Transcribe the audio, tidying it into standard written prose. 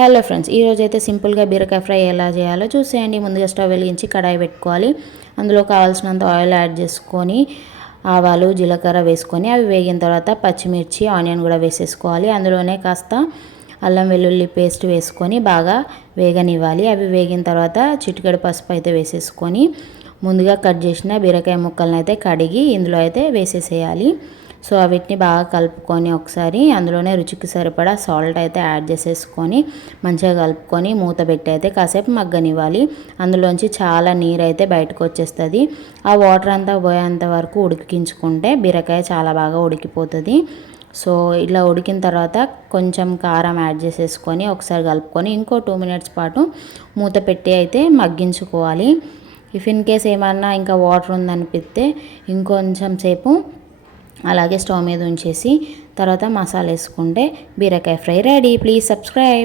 Hello friends, ఈరోజు అయితే సింపుల్గా బీరకాయ ఫ్రై ఎలా చేయాలో చూసేయండి. ముందుగా స్టవ్ వెలిగించి కడాయి పెట్టుకోవాలి. అందులో కావాల్సినంత ఆయిల్ యాడ్ చేసుకొని ఆవాలు జీలకర్ర వేసుకొని అవి వేగిన తర్వాత పచ్చిమిర్చి ఆనియన్ కూడా వేసేసుకోవాలి. అందులోనే కాస్త అల్లం వెల్లుల్లి పేస్ట్ వేసుకొని బాగా వేగనివ్వాలి. అవి వేగిన తర్వాత చిటికెడు పసుపు అయితే వేసేసుకొని ముందుగా కట్ చేసిన బీరకాయ ముక్కలను అయితే కడిగి ఇందులో అయితే వేసేసేయాలి. సో వీటిని బాగా కలుపుకొని ఒకసారి అందులోనే రుచికి సరిపడా సాల్ట్ అయితే యాడ్ చేసేసుకొని మంచిగా కలుపుకొని మూత పెట్టి అయితే కాసేపు మగ్గనివ్వాలి. అందులోంచి చాలా నీరు అయితే బయటకు వచ్చేస్తుంది. ఆ వాటర్ అంతా పోయేంత వరకు ఉడికించుకుంటే బీరకాయ చాలా బాగా ఉడికిపోతుంది. సో ఇలా ఉడికిన తర్వాత కొంచెం కారం యాడ్ చేసేసుకొని ఒకసారి కలుపుకొని ఇంకో 2 మినిట్స్ పాటు మూత పెట్టి అయితే మగ్గించుకోవాలి. ఇఫ్ ఇన్ కేస్ ఏమన్నా ఇంకా వాటర్ ఉందనిపిస్తే ఇంకొంచెం సేపు అలాగే స్టవ్ మీద ఉంచేసి తర్వాత మసాలా వేసుకుంటే బీరకాయ ఫ్రై రెడీ. Please subscribe.